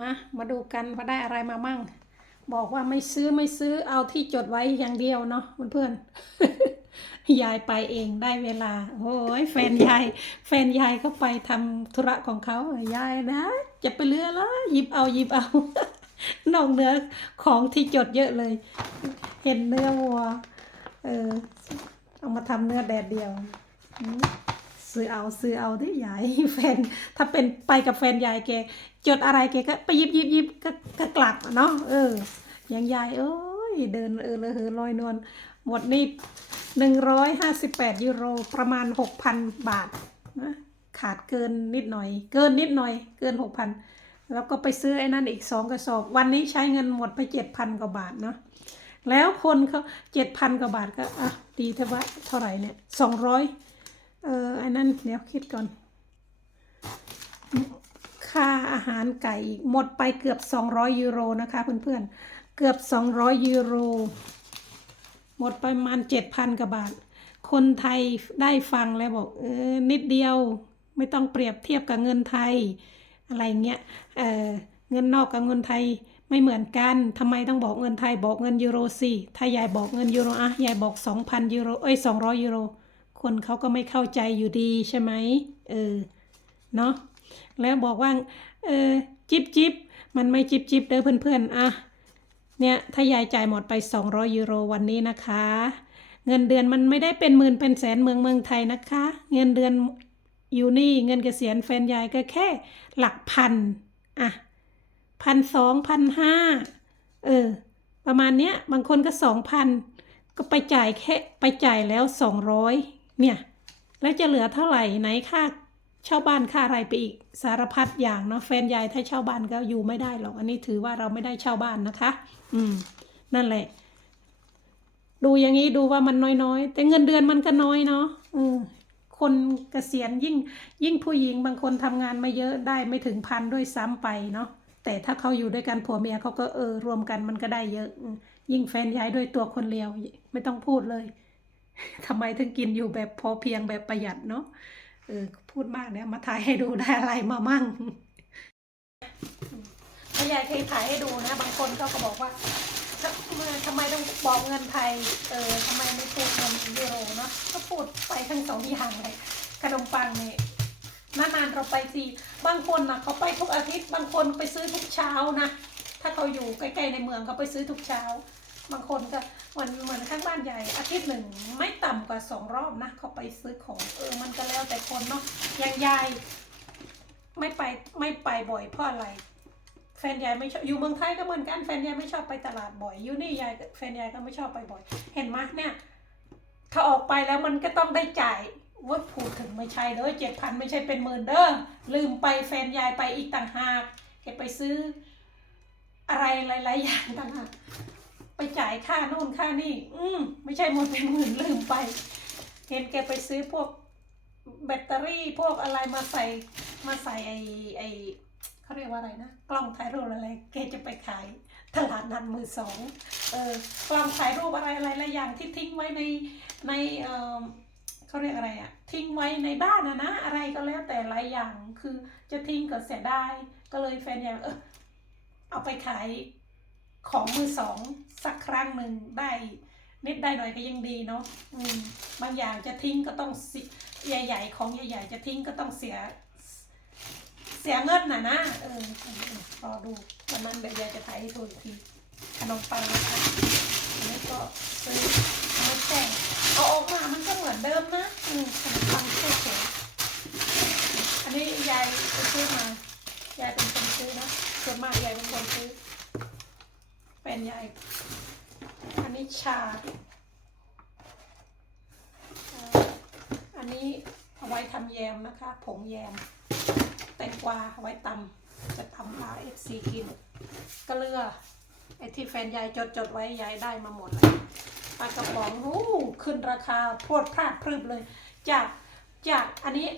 มา มาดูกันว่าได้อะไรมามั่ง บอกว่าไม่ซื้อไม่ซื้อเอาที่จดไว้อย่างเดียวเนาะเพื่อนๆยายไปเองได้เวลาโอ้ยแฟนยาย แฟนยายก็ไปทำธุระของเขายายนะ จะไปเรือละหยิบเอาหยิบเอานอกเนื้อของที่จดเยอะเลย เห็นเนื้อวัว เออเอามาทำเนื้อแดดเดียวอื ซื้อเอาซื้อเอาที่ยายแฟน ถ้าเป็นไปกับแฟนยายแกจดอะไรแกก็ไปยิบยิบยิบก็ก็กลับเนาะเอออย่างยายเอ้ยเดินเออเลยเฮอลอยนวลหมดนี่หนึ่งร้อยห้าสิบแปดยูโรประมาณหกพันบาทนะขาดเกินนิดหน่อย เกินนิดหน่อย เกินหกพันแล้วก็ไปซื้อไอ้นั่นอีกสองกระสอบ วันนี้ใช้เงินหมดไปเจ็ดพันกว่าบาทเนาะแล้วคนเขาเจ็ดพันกว่าบาทก็อะดีเท่าว่าเท่าไหร่เนี่ยสองร้อย เอออ้นั่นเดี๋ยวคิดก่อน ค่าอาหารไก่อีกหมดไปเกือบ 200 ยูโรนะคะเพื่อนๆ เกือบ 200 ยูโร หมดไปประมาณ 7,000กว่าบาท คนไทยได้ฟังแล้วบอกเออนิดเดียวไม่ต้องเปรียบเทียบกับเงินไทย อะไรเงี้ยเออเงินนอกกับเงินไทยไม่เหมือนกันทำไมต้องบอกเงินไทยบอกเงินยูโรสิถ้ายายบอกเงินยูโรอะยายบอก 2,000ยูโรเอ้ย200ยูโร คนเขาก็ไม่เข้าใจอยู่ดีใช่ไหมเออเนาะแล้วบอกว่าเออจิบจิบมันไม่จิบจิบเด้อเพื่อนๆอะเนี่ยถ้ายายจ่ายหมดไป 200 ยูโรวันนี้นะคะ เงินเดือนมันไม่ได้เป็นหมื่นเป็นแสนเมืองเมืองไทยนะคะ เงินเดือนอยู่นี่เงินเกษียณแฟนยายก็แค่หลักพันอะพันสองพันห้าเออประมาณเนี้ยบางคนก็สองพันก็ไปจ่ายแค่ไปจ่ายแล้วสองร้อย เนี่ยแล้วจะเหลือเท่าไหร่ไหนค่าเช่าบ้านค่าอะไรไปอีกสารพัดอย่างเนาะแฟนยายถ้าเช่าบ้านก็อยู่ไม่ได้หรอก อันนี้ถือว่าเราไม่ได้เช่าบ้านนะคะ อืม นั่นแหละ ดูอย่างนี้ดูว่ามันน้อยๆ แต่เงินเดือนมันก็น้อยเนาะอืมคนเกษียณยิ่งยิ่งผู้หญิงบางคนทำงานมาเยอะได้ไม่ถึงพันด้วยซ้ำไปเนาะแต่ถ้าเขาอยู่ด้วยกันผัวเมียเขาก็เออรวมกันมันก็ได้เยอะ ยิ่งแฟนย้ายด้วยตัวคนเดียว ไม่ต้องพูดเลย ทำไมถึงกินอยู่แบบพอเพียงแบบประหยัดเนาะเออพูดมากเนี่ยมาถ่ายให้ดูได้อะไรมามั่งถ้ายายเคยถ่ายให้ดูนะ บางคนก็ก็บอกว่าทำทำไมต้องบอกเงินไทย เออทำไมไม่พูดเงินยูโรเนาะก็พูดไปทั้งสองอย่างเลยขนมปังเนี่ยนานๆเราไปทีบางคนนะเขาไปทุกอาทิตย์ บางคนไปซื้อทุกเช้านะ ถ้าเขาอยู่ใกล้ๆในเมืองเขาไปซื้อทุกเช้า บางคนก็ เหมือนเหมือนข้างบ้านใหญ่อาทิตย์หนึ่งไม่ต่ำกว่าสองรอบนะเขาไปซื้อของเออมันก็แล้วแต่คนเนาะอย่างยายไม่ไปไม่ไปบ่อยเพราะอะไรแฟนยายไม่ชอบอยู่เมืองไทยก็เหมือนกันแฟนยายไม่ชอบไปตลาดบ่อยอยู่นี่ยายแฟนยายก็ไม่ชอบไปบ่อย เห็นไหมเนี่ยเขาออกไปแล้วมันก็ต้องได้จ่ายว่าพูดถึงไม่ใช่เด้อเจ็ดพันไม่ใช่เป็นหมื่นเด้อลืมไปแฟนยายไปอีกต่างหากแกไปซื้ออะไรหลายๆอย่างต่างหาก ไปจ่าย ค่านู่นค่านี่ อืมไม่ใช่หมดเป็นหมื่นลืมไป เห็นแกไปซื้อพวกแบตเตอรี่พวกอะไรมาใส่มาใส่ไอไอเขาเรียกว่าอะไรนะ กล้องถ่ายรูปอะไรแกจะไปขายตลาดนัดมือสองเออกล้องถ่ายรูปอะไรอะไรหลายอย่างที่ทิ้งไว้ในในเออเขาเรียกอะไรอะทิ้งไว้ในบ้านนะนะอะไรก็แล้วแต่หลายอย่างคือจะทิ้งก็เสียดายก็เลยแฟนอยากเออเอาไปขาย ของมือสองสักครั้งหนึ่งได้นิดได้หน่อยก็ยังดีเนาะอืมบางอย่างจะทิ้งก็ต้องสิใหญ่ๆของใหญ่ๆจะทิ้งก็ต้องเสีย เสียเงินน่ะนะเออเออเออรอดูวันนั้นเดี๋ยวยายจะถ่ายให้ดูอีกทีขนมปังนะคะอันนี้ก็ซื้อเอามาแช่เอาออกมามันก็เหมือนเดิมนะอืมขนมปังเฉยๆอันนี้ยายไปซื้อมายายเป็นคนซื้อนะส่วนมากยายเป็นคนซื้อ เป็นใหญ่อันนี้ชา อันนี้เอาไว้ทำแยมนะคะ ผงแยม แตงกวาเอาไว้ตำจะทำพาเอฟซีกินกระเลือไอ้ที่แฟนยายจดจดไว้ยายได้มาหมดเลยปลากระป๋องรู้ขึ้นราคาโพรดพลาดพรึบเลย จากจากอันนี้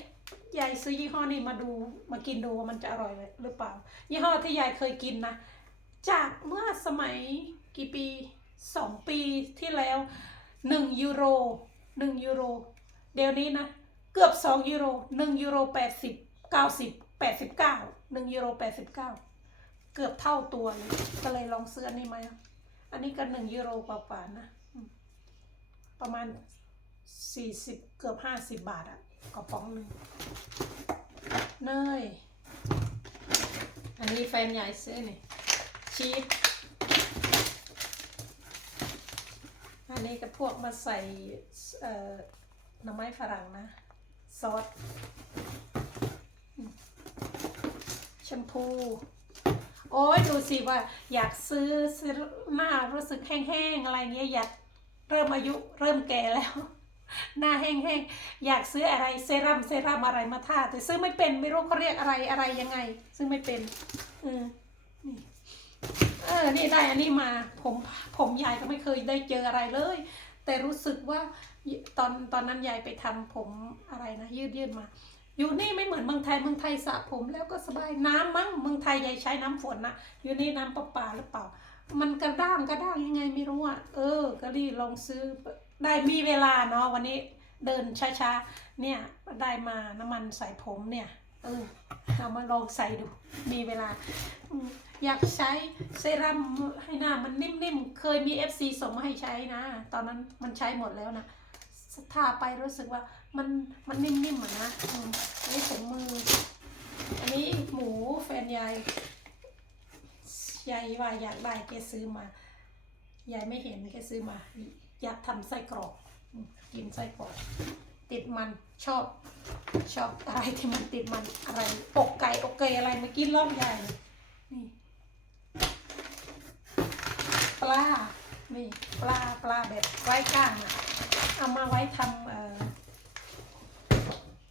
ยายซื้อยี่ห้อนี้มาดูมากินดูว่ามันจะอร่อยหรือเปล่า ยี่ห้อที่ยายเคยกินนะ จากเมื่อสมัยกี่ปีสองปีที่แล้วหนึ่งยูโรหนึ่งยูโร เดี๋ยวนี้นะ เกือบสองยูโรหนึ่งยูโรแปดสิบเก้าสิบแปดสิบเก้าหนึ่งยูโรแปดสิบเก้าเกือบเท่าตัวเลยก็เลยลองซื้ออันนี้มาอันนี้ก็หนึ่งยูโรกว่าๆนะ ประมาณสี่สิบเกือบห้าสิบบาทอะกระป๋องหนึ่งเนยอันนี้แฟนใหญ่ซื้อนี่ ชีสอันนี้ก็พวกมาใส่เอ่อหน้ำไม้ฝรั่งนะ ซอสแชมพู โอ้ยดูสิว่า อยากซื้อซื้อหน้ารู้สึกแห้งๆ อะไรเงี้ยอยากเริ่มอายุเริ่มแก่แล้ว หน้าแห้งๆ อยากซื้ออะไรเซรั่มเซรั่มอะไรมาทาแต่ซื้อไม่เป็นไม่รู้เขาเรียกอะไรอะไรยังไง ซื้อไม่เป็นออนี่ เออ นี่ได้อันนี้มา ผมผมยายก็ไม่เคยได้เจออะไรเลย แต่รู้สึกว่าตอนตอนนั้นยายไปทำผมอะไรนะยืดยืดมา อยู่นี่ไม่เหมือนเมืองไทยเมืองไทยสระผมแล้วก็สบายน้ำมั้งเมืองไทยยายใช้น้ำฝนนะอยู่นี่น้ำประปาหรือเปล่า มันกระด้างกระด้างยังไงไม่รู้อะเออ ก็รีลองซื้อได้มีเวลาเนาะวันนี้เดินช้าๆเนี่ยได้มาน้ำมันใส่ผมเนี่ย ออเอามาลองใส่ดู มีเวลา อยากใช้เซรั่มให้หน้ามันนิ่มๆ เคยมี FC ส่งมาให้ใช้นะ ตอนนั้นมันใช้หมดแล้วนะทาไปรู้สึกว่ามันมันนิ่มๆอะนะอืมอันนี้ถุงมือ อันนี้หมูแฟนยายยายว่าอยากได้แกซื้อมายายไม่เห็นแกซื้อมา อยากทำไส้กรอกกินไส้กรอก ติดมันชอบชอบอะไรที่มันติดมันอะไรอกไก่อกไก่อะไรมากินรอบใหญ่นี่ปลานี่ปลาปลาแบบไร้ก้างอะเอามาไว้ทำเอ่อ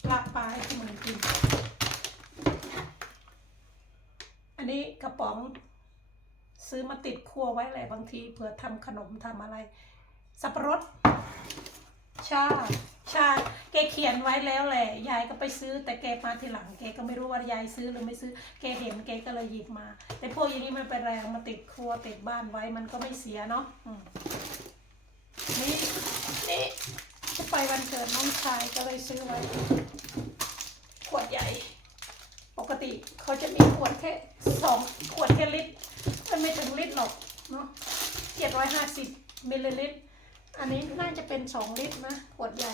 ลาปลาให้ที่มันกิน อันนี้กระป๋องซื้อมาติดครัวไว้แหละบางทีเผื่อทำขนมทำอะไร สับปะรด ชา ชา แกเขียนไว้แล้วแหละ ยายก็ไปซื้อ แต่แกมาทีหลัง แกก็ไม่รู้ว่ายายซื้อหรือไม่ซื้อ แกเห็นแกก็เลยหยิบมา แต่พวกอย่างนี้มันเป็นแรงมาติดครัวติดบ้านไว้มันก็ไม่เสียเนาะนี่นี่จะไปวันเกิดน้องชายก็เลยซื้อไว้ ขวดใหญ่ ปกติเขาจะมีขวดแค่สองขวดแค่ลิตรมันไม่ถึงลิตรหรอกเนาะเจ็ดร้อยห้าสิบมิลลิลิตร อันนี้น่าจะเป็นสองลิตรนะขวดใหญ่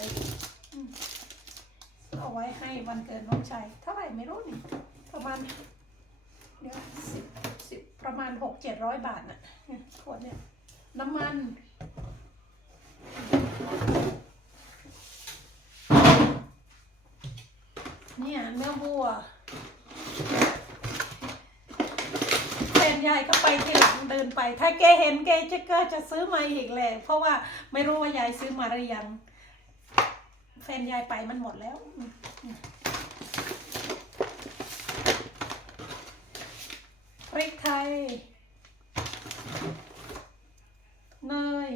เอาไว้ให้วันเกิดน้องชายเท่าไหร่ไม่รู้นี่ ประมาณเดี๋ยวสิบสิบประมาณหกเจ็ดร้อยบาทน่ะเนี่ยขวดเนี่ยน้ำมันเนี่ยเนื้อวัว ยายก็ไปทีหลังเดินไป ถ้าแกเห็นแกจะก็จะซื้อมาอีกแหละเพราะว่าไม่รู้ว่ายายซื้อมาหรือยัง แฟนยายไปมันหมดแล้วพริกไทยเนย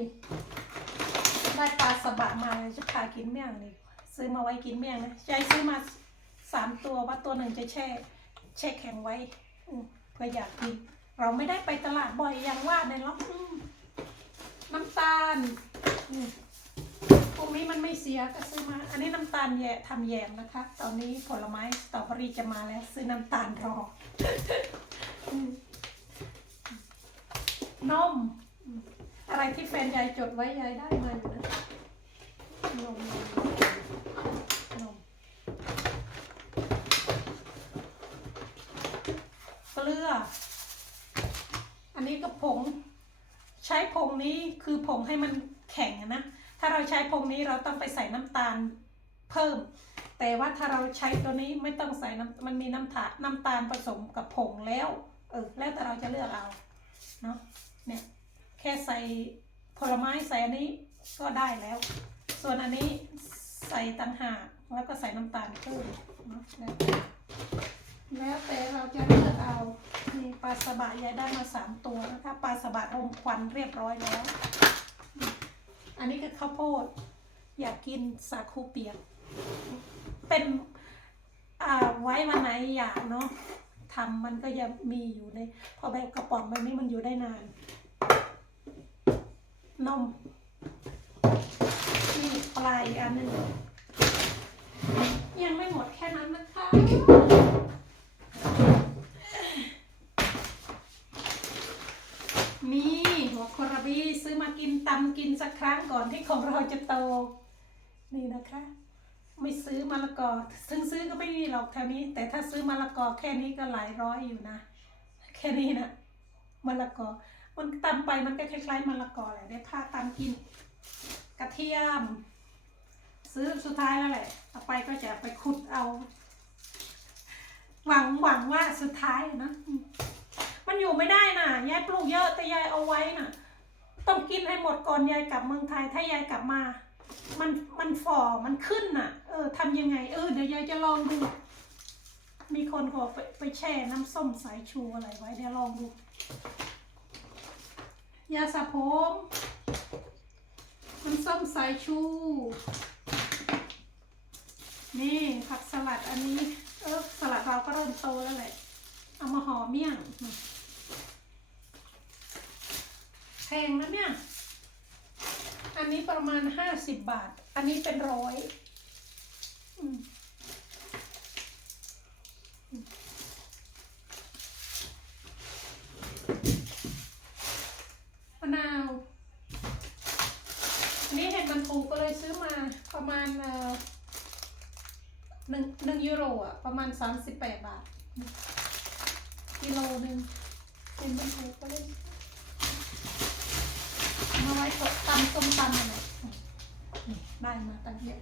ได้ปลาสบะมาจะพากินเมี่ยงเลยซื้อมาไว้กินเมี่ยงนะยายซื้อมาสามตัวว่าตัวหนึ่งจะแช่แช่แข็งไว้เพื่ออยากกิน เราไม่ได้ไปตลาดบ่อยอย่างว่าในล็อกอืมน้ำตาลพวกนี้มันไม่เสียก็ซื้อมา อันนี้น้ำตาลแย่ทำแยมนะคะ ตอนนี้ผลไม้สตรอเบอรี่จะมาแล้ว ซื้อน้ำตาลรอนมอืมอะไรที่แฟนยายจดไว้ยายได้มาอยู่นะนมนม เกลือ อันนี้ก็ ผง ใช้ผงนี้คือผงให้มันแข็งนะ ถ้าเราใช้ผงนี้เราต้องไปใส่น้ำตาลเพิ่ม แต่ว่าถ้าเราใช้ตัวนี้ไม่ต้องใส่น้ำมันมีน้ำตาลน้ำตาลผสมกับผงแล้ว เออ แล้วแต่เราจะเลือกเอา เนาะ เนี่ย แค่ใส่ผลไม้ใส่อันนี้ก็ได้แล้ว ส่วนอันนี้ใส่ตังหากแล้วก็ใส่น้ำตาลเพิ่มเนาะ แล้วแต่เราจะเลือกเอามีปลาสบะยายได้มาสามตัวนะคะปลาสบะรมควันเรียบร้อยแล้ว อันนี้ก็ข้าวโพด อยากกินสาคูเปียก เป็นอ่าไว้วันไหนอยากเนาะทำมันก็ยังมีอยู่ใน พอแบบกระป๋องแบบนี้มันอยู่ได้นานนมนี่ปลาอีกอันหนึ่งยังไม่หมดแค่นั้นนะคะ มีหัวโคราบีซื้อมากินตำกินสักครั้งก่อนที่ของเราจะโต นี่นะคะ ไม่ซื้อมะละกอซึ่งซื้อก็ไม่มีหรอกแถวนี้ แต่ถ้าซื้อมะละกอแค่นี้ก็หลายร้อยอยู่นะ แค่นี้นะมะละกอ มันตำไปมันก็คล้ายๆมะละกอแหละได้ผ้าตำกิน กระเทียม ซื้อสุดท้ายแล้วแหละต่อไปก็จะไปขุดเอา หวังหวังว่าสุดท้ายนะมมันอยู่ไม่ได้น่ะยายปลูกเยอะแต่ยายเอาไว้น่ะ ต้องกินให้หมดก่อนยายกลับเมืองไทย ถ้ายายกลับมา มันมันฝ่อมันขึ้นน่ะ เออทำยังไง เออเดี๋ยวยายจะลองดู มีคนขอไปไปแช่น้ำส้มสายชูอะไรไว้เดี๋ยวลองดู ยาสระผมน้ำส้มสายชู นี่ผักสลัดอันนี้ เออสลัดเราก็เริ่มโตแล้วแหละ เอามาห่อเมี่ยง แพงนะเนี่ย อันนี้ประมาณห้าสิบบาท อันนี้เป็นร้อยมะนาว อันนี้เห็นมันถูกก็เลยซื้อมาประมาณหนึ่งหนึ่งยูโรอะ ประมาณสามสิบแปดบาท กิโลหนึ่งเห็นมันถูกก็เลย มาไว้ตกตำส้มตำอะไรนี่ได้มาตั้งเยอะ